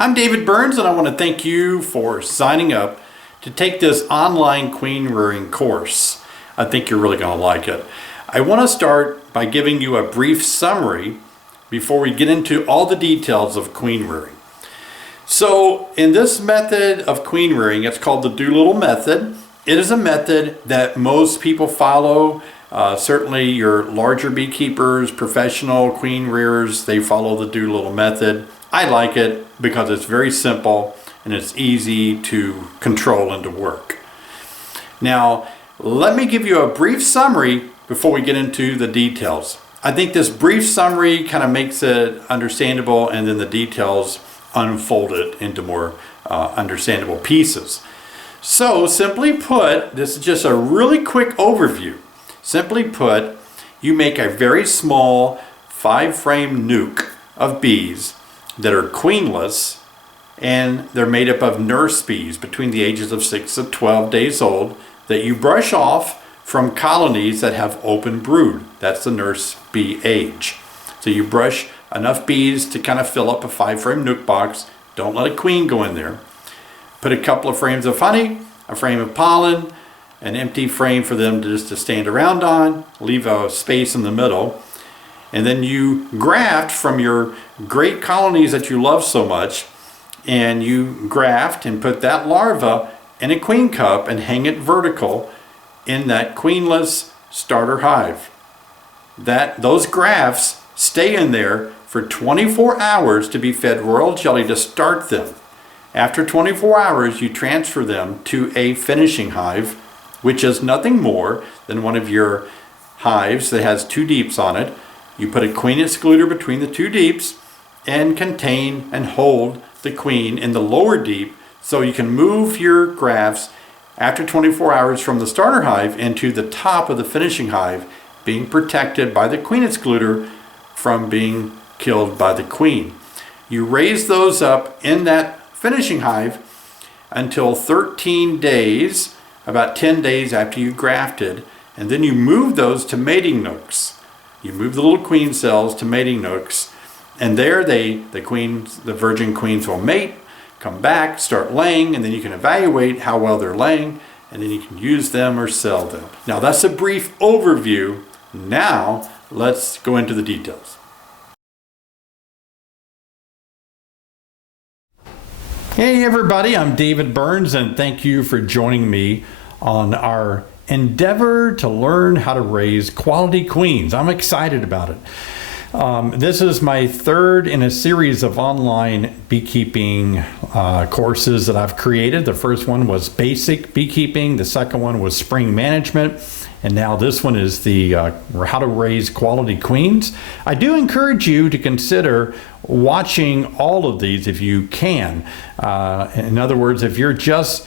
I'm David Burns, and I want to thank you for signing up to take this online queen rearing course. I think you're really going to like it. I want to start by giving you a brief summary before we get into all the details of queen rearing. So in this method of queen rearing, it's called the Doolittle method. It is a method that most people follow. Certainly your larger beekeepers, professional queen rearers, they follow the Doolittle method. I like it because it's very simple and it's easy to control and to work. Now, let me give you a brief summary before we get into the details. I think this brief summary kind of makes it understandable, and then the details unfold it into more understandable pieces. So simply put, this is just a really quick overview. Simply put, you make a very small 5-frame nuke of bees that are queenless, and they're made up of nurse bees between the ages of 6 to 12 days old that you brush off from colonies that have open brood. That's the nurse bee age. So you brush enough bees to kind of fill up a 5-frame nuke box. Don't let a queen go in there. Put a couple of frames of honey, a frame of pollen, an empty frame for them to stand around on, leave a space in the middle, and then you graft from your great colonies that you love so much, and you graft and put that larva in a queen cup and hang it vertical in that queenless starter hive. Those grafts stay in there for 24 hours to be fed royal jelly to start them. After 24 hours, you transfer them to a finishing hive, which is nothing more than one of your hives that has 2 deeps on it. You put a queen excluder between the 2 deeps and contain and hold the queen in the lower deep, so you can move your grafts after 24 hours from the starter hive into the top of the finishing hive, being protected by the queen excluder from being killed by the queen. You raise those up in that finishing hive until 13 days, about 10 days after you grafted, and then you move those to mating nooks. You move the little queen cells to mating nooks, and there the virgin queens will mate, come back, start laying, and then you can evaluate how well they're laying, and then you can use them or sell them. Now that's a brief overview. Now let's go into the details. Hey everybody, I'm David Burns, and thank you for joining me on our endeavor to learn how to raise quality queens. I'm excited about it. This is my third in a series of online beekeeping courses that I've created. The first one was basic beekeeping. The second one was spring management. And now this one is the how to raise quality queens. I do encourage you to consider watching all of these if you can. In other words, if you're just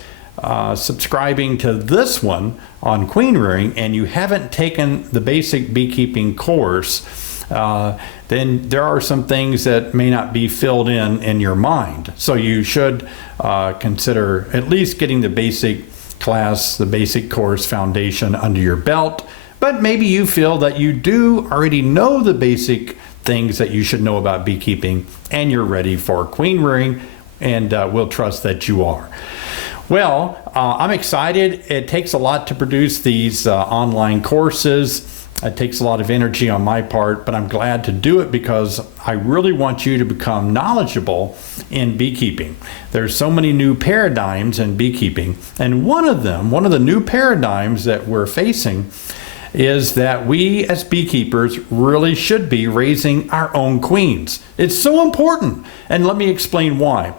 subscribing to this one on queen rearing and you haven't taken the basic beekeeping course, then there are some things that may not be filled in your mind. So you should consider at least getting the basic class, the basic course foundation under your belt. But maybe you feel that you do already know the basic things that you should know about beekeeping and you're ready for queen rearing, and we'll trust that you are. Well, I'm excited. It takes a lot to produce these online courses. It takes a lot of energy on my part, but I'm glad to do it because I really want you to become knowledgeable in beekeeping. There's so many new paradigms in beekeeping, and one of the new paradigms that we're facing is that we as beekeepers really should be raising our own queens. It's so important, and let me explain why.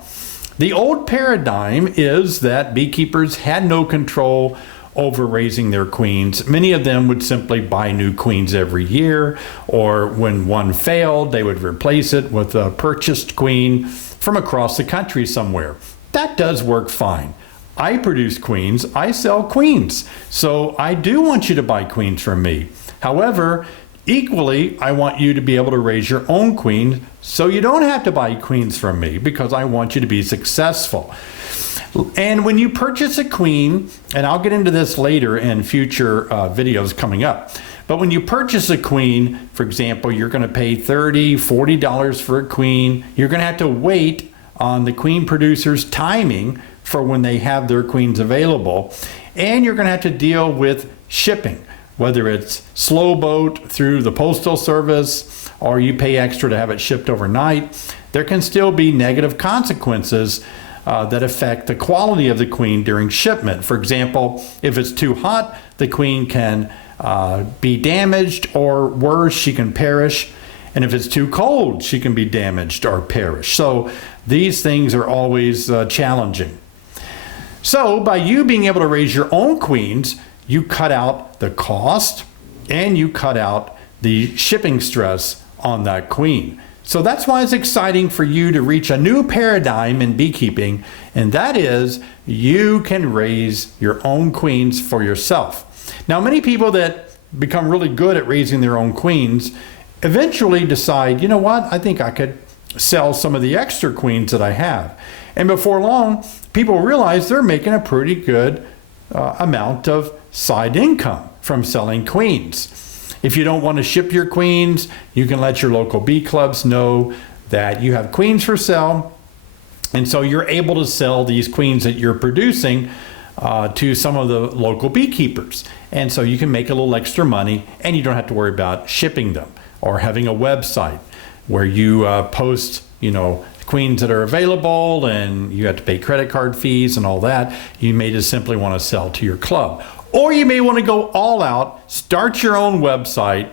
The old paradigm is that beekeepers had no control over raising their queens. Many of them would simply buy new queens every year, or when one failed, they would replace it with a purchased queen from across the country somewhere. That does work fine. I produce queens, I sell queens. So I do want you to buy queens from me. However, equally, I want you to be able to raise your own queen so you don't have to buy queens from me, because I want you to be successful. And when you purchase a queen, and I'll get into this later in future videos coming up, but when you purchase a queen, for example, you're going to pay $30, $40 for a queen. You're going to have to wait on the queen producers' timing for when they have their queens available. And you're going to have to deal with shipping, whether it's slow boat through the postal service or you pay extra to have it shipped overnight. There can still be negative consequences that affect the quality of the queen during shipment. For example, if it's too hot, the queen can be damaged, or worse, she can perish. And if it's too cold, she can be damaged or perish. So these things are always challenging. So by you being able to raise your own queens, you cut out the cost and you cut out the shipping stress on that queen. So that's why it's exciting for you to reach a new paradigm in beekeeping, and that is you can raise your own queens for yourself. Now, many people that become really good at raising their own queens eventually decide, you know what, I think I could sell some of the extra queens that I have. And before long, people realize they're making a pretty good amount of side income from selling queens. If you don't want to ship your queens, you can let your local bee clubs know that you have queens for sale. And so you're able to sell these queens that you're producing to some of the local beekeepers. And so you can make a little extra money and you don't have to worry about shipping them or having a website where you post, queens that are available and you have to pay credit card fees and all that. You may just simply want to sell to your club. Or you may want to go all out, start your own website,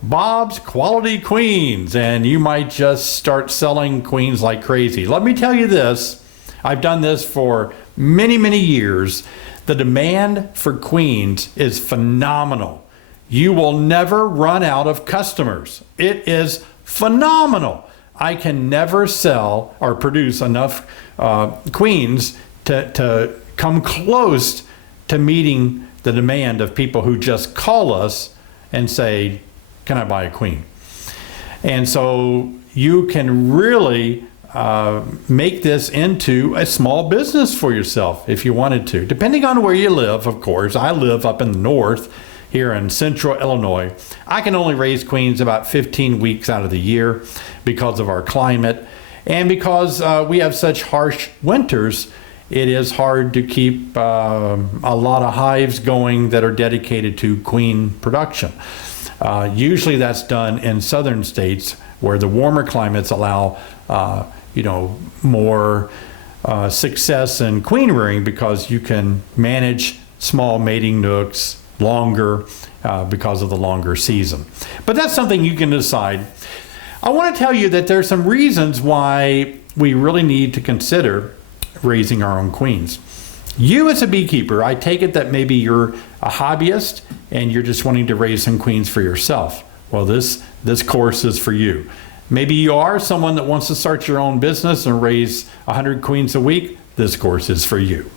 Bob's Quality Queens, and you might just start selling queens like crazy. Let me tell you this, I've done this for many, many years. The demand for queens is phenomenal. You will never run out of customers. It is phenomenal. I can never sell or produce enough queens to come close to meeting the demand of people who just call us and say, can I buy a queen? And so you can really make this into a small business for yourself if you wanted to, depending on where you live, of course. I live up in the north here in central Illinois. I can only raise queens about 15 weeks out of the year because of our climate, and because we have such harsh winters. It is hard to keep a lot of hives going that are dedicated to queen production. Usually that's done in southern states where the warmer climates allow more success in queen rearing, because you can manage small mating nooks longer because of the longer season. But that's something you can decide. I want to tell you that there's some reasons why we really need to consider raising our own queens. You as a beekeeper, I take it that maybe you're a hobbyist and you're just wanting to raise some queens for yourself. Well, this course is for you. Maybe you are someone that wants to start your own business and raise 100 queens a week. This course is for you.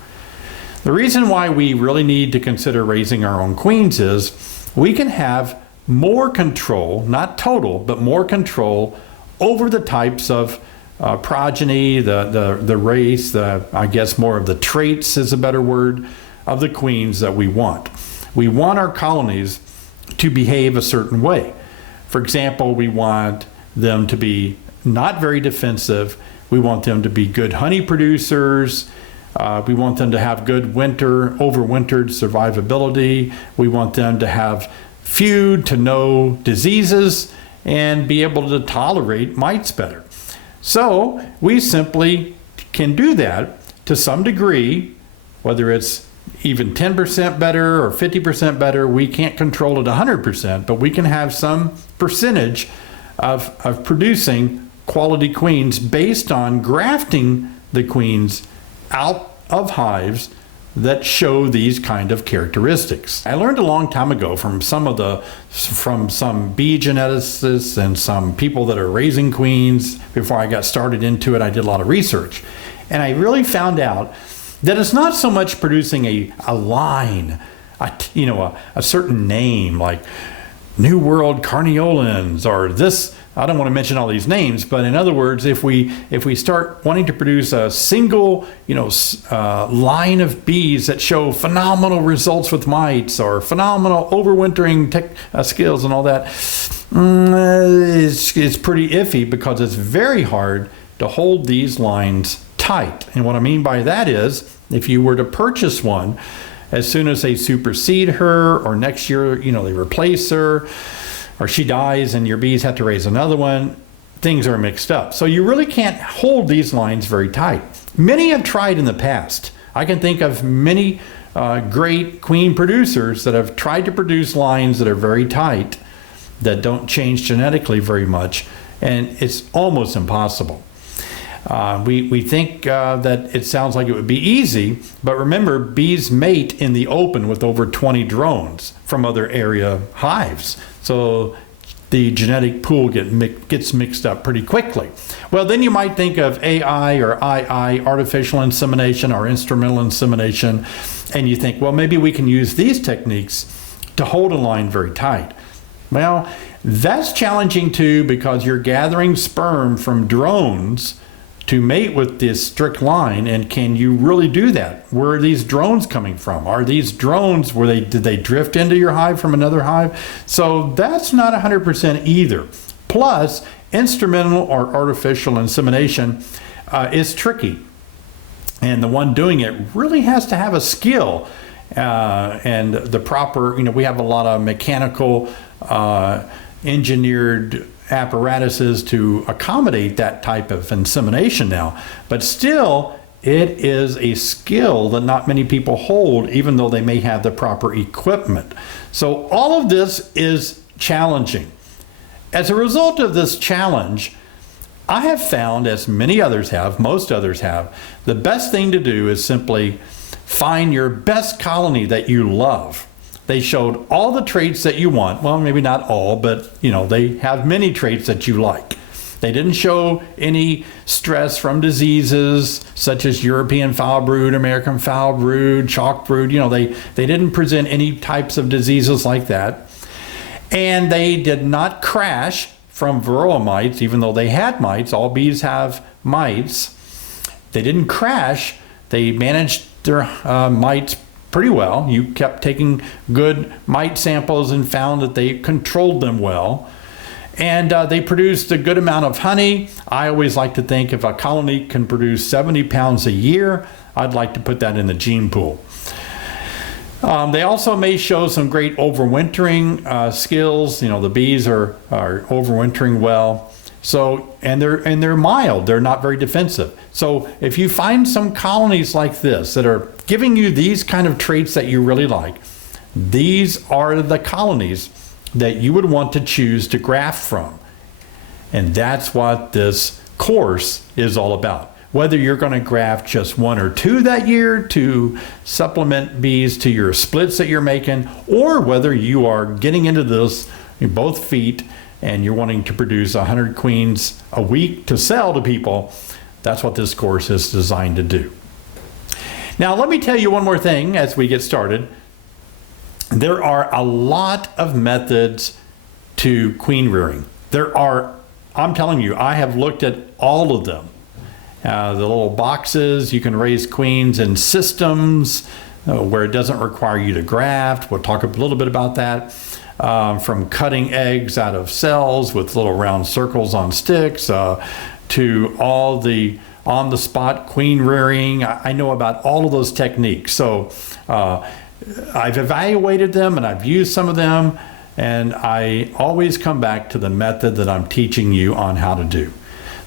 The reason why we really need to consider raising our own queens is we can have more control, not total, but more control over the types of progeny, the race, I guess more of the traits is a better word, of the queens that we want. We want our colonies to behave a certain way. For example, we want them to be not very defensive. We want them to be good honey producers. We want them to have good overwintered survivability. We want them to have few to no diseases and be able to tolerate mites better. So we simply can do that to some degree, whether it's even 10% better or 50% better. We can't control it 100%, but we can have some percentage of producing quality queens based on grafting the queens out of hives that show these kind of characteristics. I learned a long time ago from some bee geneticists and some people that are raising queens. Before I got started into it, I did a lot of research, and I really found out that it's not so much producing a line, a certain name like New World Carniolans or this. I don't want to mention all these names, but in other words, if we start wanting to produce a single, line of bees that show phenomenal results with mites or phenomenal overwintering skills and all that, it's pretty iffy, because it's very hard to hold these lines tight. And what I mean by that is, if you were to purchase one, as soon as they supersede her, or next year, they replace her, or she dies and your bees have to raise another one, things are mixed up. So you really can't hold these lines very tight. Many have tried in the past. I can think of many great queen producers that have tried to produce lines that are very tight, that don't change genetically very much, and it's almost impossible. We think that it sounds like it would be easy, but remember, bees mate in the open with over 20 drones from other area hives. So the genetic pool gets mixed up pretty quickly. Well, then you might think of AI or II, artificial insemination or instrumental insemination, and you think, well, maybe we can use these techniques to hold a line very tight. Well, that's challenging too, because you're gathering sperm from drones to mate with this strict line, and can you really do that? Where are these drones coming from? Are these drones, did they drift into your hive from another hive? So that's not 100% either. Plus, instrumental or artificial insemination is tricky, and the one doing it really has to have a skill and the proper, we have a lot of mechanical engineered apparatuses to accommodate that type of insemination now, but still it is a skill that not many people hold, even though they may have the proper equipment. So all of this is challenging. As a result of this challenge, I have found, as many others have, most others have, the best thing to do is simply find your best colony that you love. They showed all the traits that you want. Well, maybe not all, but they have many traits that you like. They didn't show any stress from diseases such as European foul brood, American foul brood, chalk brood. They didn't present any types of diseases like that. And they did not crash from varroa mites, even though they had mites. All bees have mites. They didn't crash. They managed their mites pretty well. You kept taking good mite samples and found that they controlled them well. And they produced a good amount of honey. I always like to think if a colony can produce 70 pounds a year, I'd like to put that in the gene pool. They also may show some great overwintering skills. The bees are overwintering well. So, and they're mild. They're not very defensive. So if you find some colonies like this that are giving you these kind of traits that you really like, these are the colonies that you would want to choose to graft from. And that's what this course is all about. Whether you're going to graft just 1 or 2 that year to supplement bees to your splits that you're making, or whether you are getting into this in both feet and you're wanting to produce 100 queens a week to sell to people, that's what this course is designed to do. Now, let me tell you one more thing as we get started. There are a lot of methods to queen rearing. I'm telling you, I have looked at all of them. The little boxes, you can raise queens in systems where it doesn't require you to graft. We'll talk a little bit about that. From cutting eggs out of cells with little round circles on sticks to all the on-the-spot queen rearing. I know about all of those techniques. So I've evaluated them and I've used some of them, and I always come back to the method that I'm teaching you on how to do.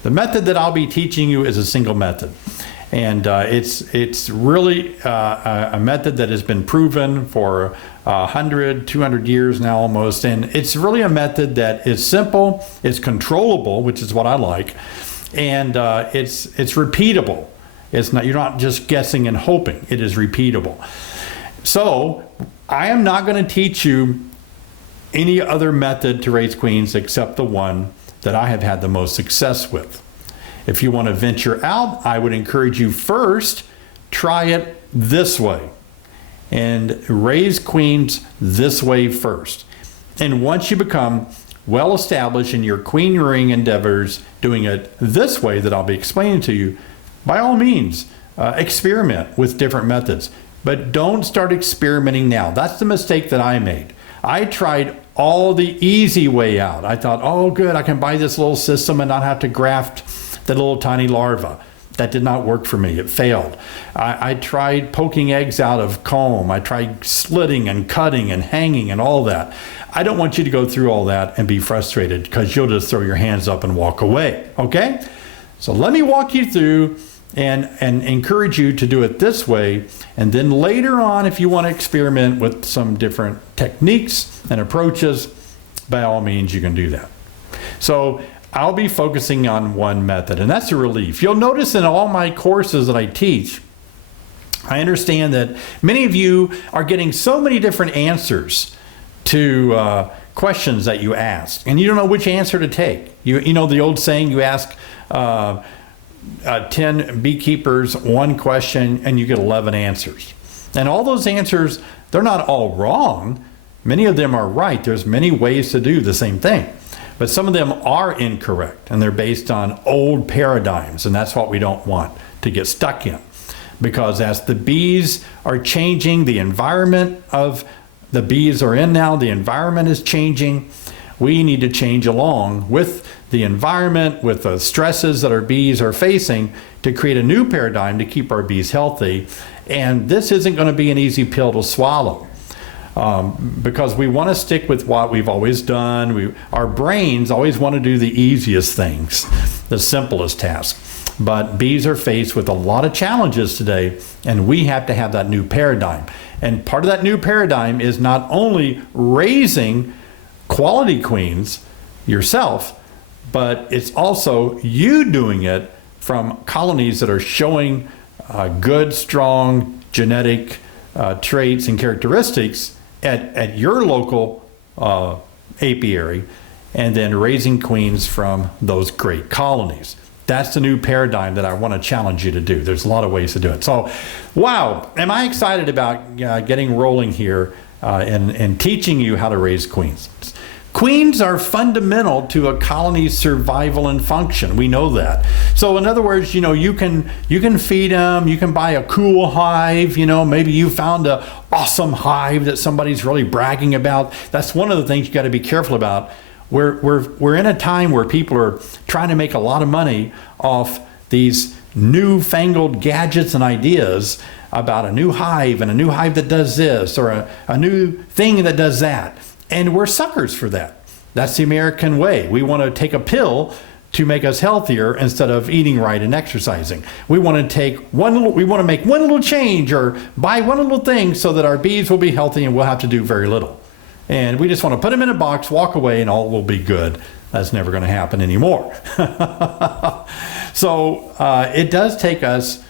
The method that I'll be teaching you is a single method. And it's really a method that has been proven for 100, 200 years now almost. And it's really a method that is simple, it's controllable, which is what I like, and it's repeatable. You're not just guessing and hoping. It is repeatable. So I am not going to teach you any other method to raise queens except the one that I have had the most success with. If you want to venture out, I would encourage you first, try it this way and raise queens this way first. And once you become well established in your queen rearing endeavors, doing it this way that I'll be explaining to you, by all means, experiment with different methods. But don't start experimenting now. That's the mistake that I made. I tried all the easy way out. I thought, oh good, I can buy this little system and not have to graft the little tiny larva. That did not work for me. It failed. I tried poking eggs out of comb. I tried slitting and cutting and hanging and all that. I don't want you to go through all that and be frustrated, because you'll just throw your hands up and walk away, okay? So let me walk you through and encourage you to do it this way. And then later on, if you want to experiment with some different techniques and approaches, by all means, you can do that. So I'll be focusing on one method, and that's a relief. You'll notice in all my courses that I teach, I understand that many of you are getting so many different answers to questions that you ask, and you don't know which answer to take. You know the old saying, you ask 10 beekeepers one question and you get 11 answers. And all those answers, they're not all wrong. Many of them are right. There's many ways to do the same thing. But some of them are incorrect, and they're based on old paradigms, and that's what we don't want to get stuck in. Because as the bees are changing, the environment of the bees are in now, the environment is changing. We need to change along with the environment, with the stresses that our bees are facing, to create a new paradigm to keep our bees healthy. And this isn't going to be an easy pill to swallow. Because we want to stick with what we've always done. Our brains always want to do the easiest things, the simplest tasks. But bees are faced with a lot of challenges today, and we have to have that new paradigm. And part of that new paradigm is not only raising quality queens yourself, but it's also you doing it from colonies that are showing good, strong genetic traits and characteristics at your local apiary, and then raising queens from those great colonies. That's the new paradigm that I want to challenge you to do. There's a lot of ways to do it. So, wow, am I excited about getting rolling here and teaching you how to raise queens. Queens are fundamental to a colony's survival and function. We know that. So in other words, you can feed them, you can buy a cool hive, maybe you found a awesome hive that somebody's really bragging about. That's one of the things you got to be careful about. We're in a time where people are trying to make a lot of money off these newfangled gadgets and ideas about a new hive and a new hive that does this or a new thing that does that. And we're suckers for that. That's the American way. We want to take a pill to make us healthier instead of eating right and exercising. We want to make one little change or buy one little thing so that our bees will be healthy and we'll have to do very little. And we just want to put them in a box, walk away, and all will be good. That's never going to happen anymore. So it does take us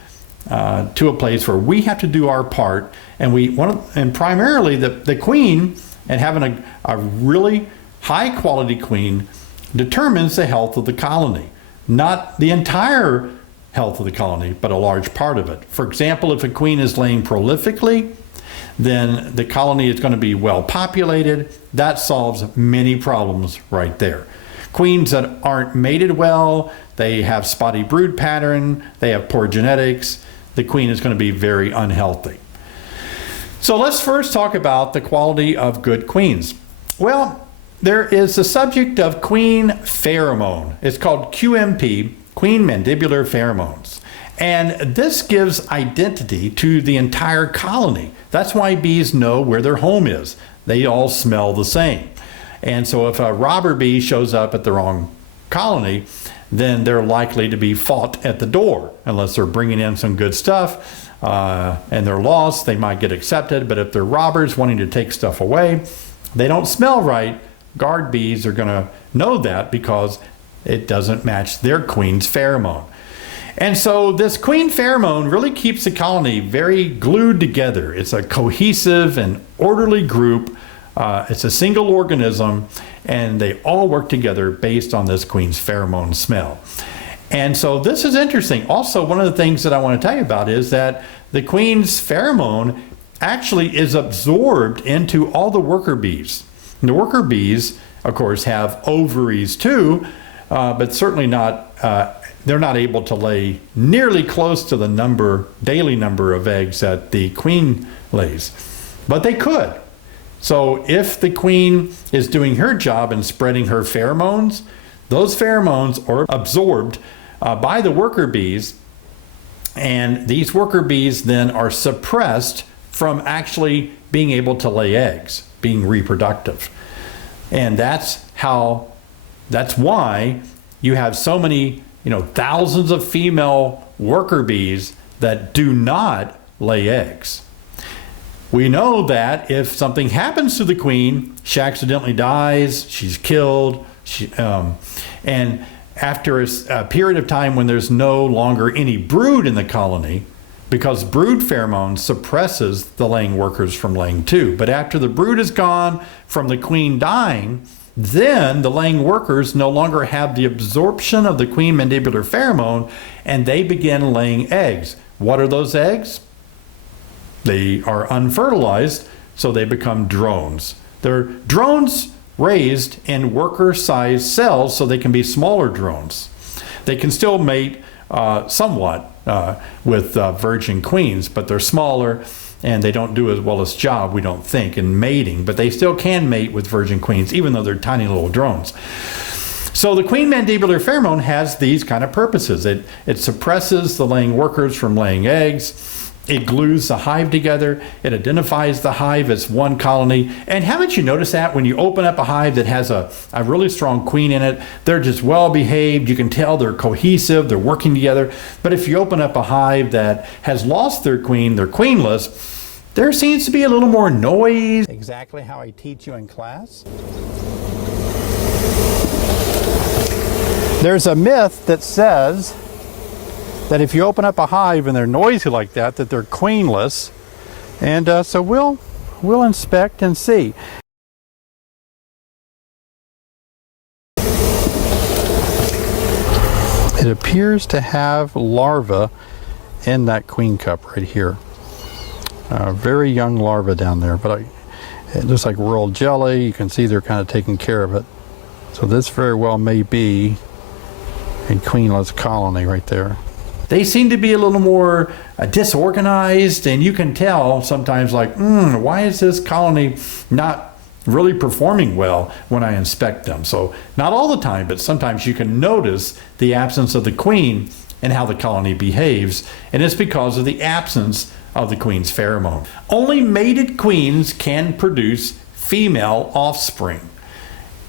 to a place where we have to do our part, and primarily the queen, and having a really high quality queen determines the health of the colony. Not the entire health of the colony, but a large part of it. For example, if a queen is laying prolifically, then the colony is going to be well populated. That solves many problems right there. Queens that aren't mated well, they have spotty brood pattern, they have poor genetics, the queen is going to be very unhealthy. So let's first talk about the quality of good queens. Well, there is the subject of queen pheromone. It's called QMP, queen mandibular pheromones. And this gives identity to the entire colony. That's why bees know where their home is. They all smell the same. And so if a robber bee shows up at the wrong colony, then they're likely to be fought at the door. Unless they're bringing in some good stuff and they're lost, they might get accepted. But if they're robbers wanting to take stuff away, they don't smell right. Guard bees are going to know that because it doesn't match their queen's pheromone. And so this queen pheromone really keeps the colony very glued together. It's a cohesive and orderly group. It's a single organism, and they all work together based on this queen's pheromone smell. And so this is interesting. Also, one of the things that I want to tell you about is that the queen's pheromone actually is absorbed into all the worker bees. And the worker bees, of course, have ovaries too, but certainly not, they're not able to lay nearly close to the daily number of eggs that the queen lays. But they could. So if the queen is doing her job and spreading her pheromones, those pheromones are absorbed by the worker bees, and these worker bees then are suppressed from actually being able to lay eggs, being reproductive. And that's why you have so many, thousands of female worker bees that do not lay eggs. We know that if something happens to the queen, she accidentally dies, she's killed, and after a period of time when there's no longer any brood in the colony, because brood pheromone suppresses the laying workers from laying too. But after the brood is gone from the queen dying, then the laying workers no longer have the absorption of the queen mandibular pheromone, and they begin laying eggs. What are those eggs? They are unfertilized, so they become drones. They're drones raised in worker-sized cells, so they can be smaller drones. They can still mate somewhat with virgin queens, but they're smaller and they don't do as well as job, we don't think, in mating, but they still can mate with virgin queens, even though they're tiny little drones. So the queen mandibular pheromone has these kind of purposes. It suppresses the laying workers from laying eggs. It glues the hive together. It identifies the hive as one colony. And haven't you noticed that when you open up a hive that has a really strong queen in it, they're just well behaved. You can tell they're cohesive, they're working together. But if you open up a hive that has lost their queen, they're queenless, there seems to be a little more noise. Exactly how I teach you in class. There's a myth that says that if you open up a hive and they're noisy like that they're queenless. And so we'll inspect and see. It appears to have larvae in that queen cup right here. Very young larvae down there, but it looks like royal jelly. You can see they're kind of taking care of it. So this very well may be a queenless colony right there. They seem to be a little more disorganized, and you can tell sometimes like, why is this colony not really performing well when I inspect them? So not all the time, but sometimes you can notice the absence of the queen and how the colony behaves, and it's because of the absence of the queen's pheromone. Only mated queens can produce female offspring.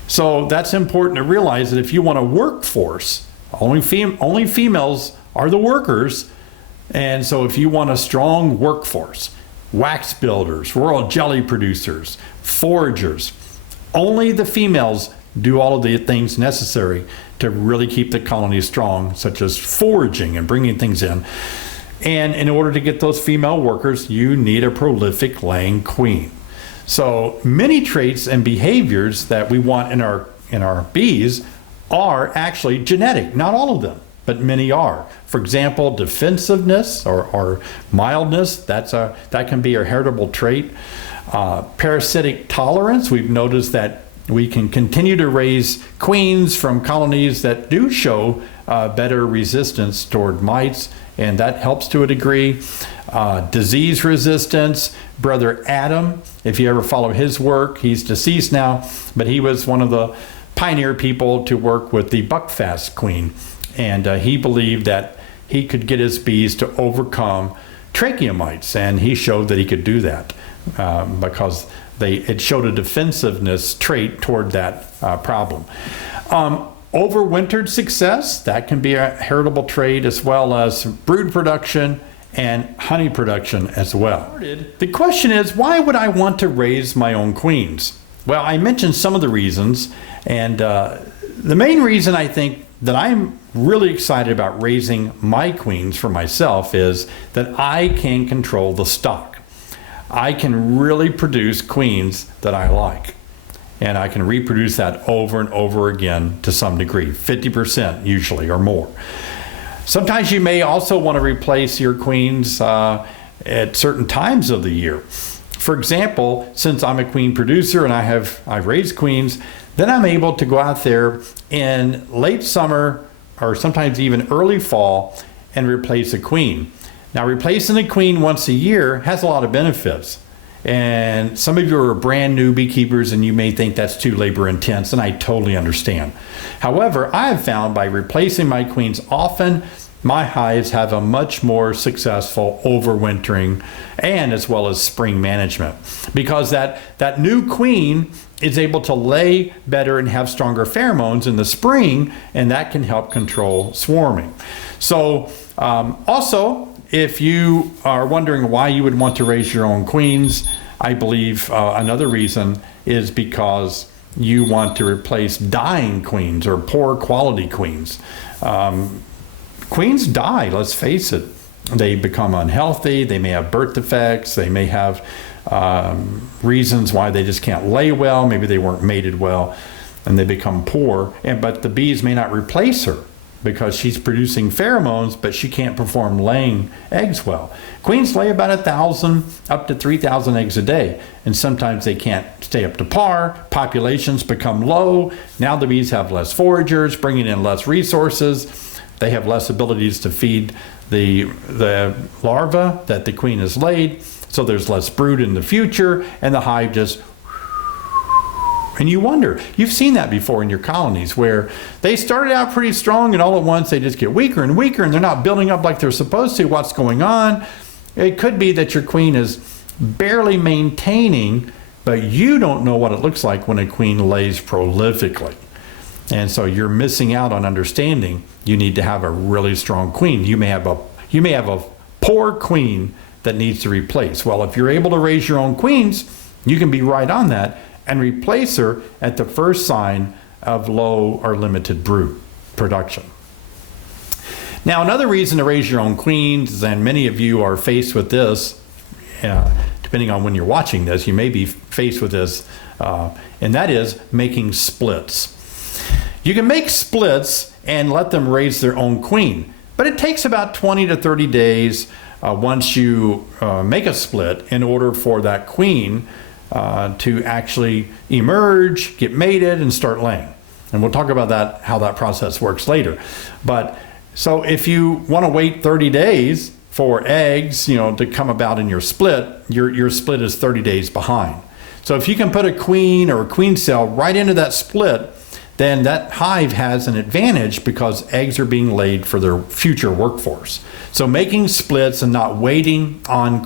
So that's important to realize, that if you want a workforce, only females are the workers. And so if you want a strong workforce, wax builders, royal jelly producers, foragers, only the females do all of the things necessary to really keep the colony strong, such as foraging and bringing things in. And in order to get those female workers, you need a prolific laying queen. So many traits and behaviors that we want in our bees are actually genetic. Not all of them, but many are. For example, defensiveness or mildness, that can be a heritable trait. Parasitic tolerance, we've noticed that we can continue to raise queens from colonies that do show better resistance toward mites, and that helps to a degree. Disease resistance, Brother Adam, if you ever follow his work, he's deceased now, but he was one of the pioneer people to work with the buckfast queen. And he believed that he could get his bees to overcome trachea mites, and he showed that he could do that because it showed a defensiveness trait toward that problem. Overwintered success, that can be a heritable trait, as well as brood production and honey production as well. The question is, why would I want to raise my own queens? Well, I mentioned some of the reasons, and the main reason I think that I'm really excited about raising my queens for myself is that I can control the stock. I can really produce queens that I like, and I can reproduce that over and over again to some degree, 50% usually or more. Sometimes you may also want to replace your queens at certain times of the year. For example, since I'm a queen producer and I've raised queens, then I'm able to go out there in late summer or sometimes even early fall and replace a queen. Now, replacing a queen once a year has a lot of benefits. And some of you are brand new beekeepers and you may think that's too labor intense, and I totally understand. However, I have found by replacing my queens often, my hives have a much more successful overwintering and as well as spring management, because that new queen is able to lay better and have stronger pheromones in the spring, and that can help control swarming. So also, if you are wondering why you would want to raise your own queens, I believe another reason is because you want to replace dying queens or poor quality queens. Queens die, let's face it. They become unhealthy, they may have birth defects, they may have reasons why they just can't lay well, maybe they weren't mated well, and they become poor. But the bees may not replace her because she's producing pheromones, but she can't perform laying eggs well. Queens lay about 1,000 up to 3,000 eggs a day, and sometimes they can't stay up to par. Populations become low. Now the bees have less foragers, bringing in less resources. They have less abilities to feed the larva that the queen has laid, so there's less brood in the future, and the hive just... And you wonder, you've seen that before in your colonies where they started out pretty strong and all at once they just get weaker and weaker and they're not building up like they're supposed to. What's going on? It could be that your queen is barely maintaining, but you don't know what it looks like when a queen lays prolifically. And so you're missing out on understanding you need to have a really strong queen. You may have a poor queen that needs to replace. Well, if you're able to raise your own queens, you can be right on that and replace her at the first sign of low or limited brood production. Now, another reason to raise your own queens, and many of you are faced with this, depending on when you're watching this, you may be faced with this, and that is making splits. You can make splits and let them raise their own queen, but it takes about 20 to 30 days once you make a split in order for that queen to actually emerge, get mated, and start laying. And we'll talk about that, how that process works later. But so if you want to wait 30 days for eggs, to come about in your split, your split is 30 days behind. So if you can put a queen or a queen cell right into that split, then that hive has an advantage because eggs are being laid for their future workforce. So making splits and not waiting on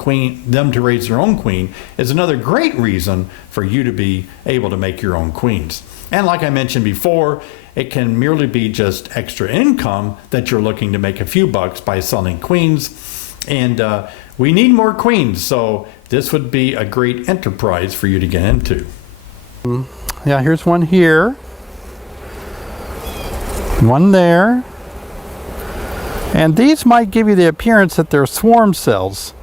them to raise their own queen is another great reason for you to be able to make your own queens. And like I mentioned before, it can merely be just extra income that you're looking to make a few bucks by selling queens. And we need more queens, so this would be a great enterprise for you to get into. Yeah, here's one here. One there, and these might give you the appearance that they're swarm cells,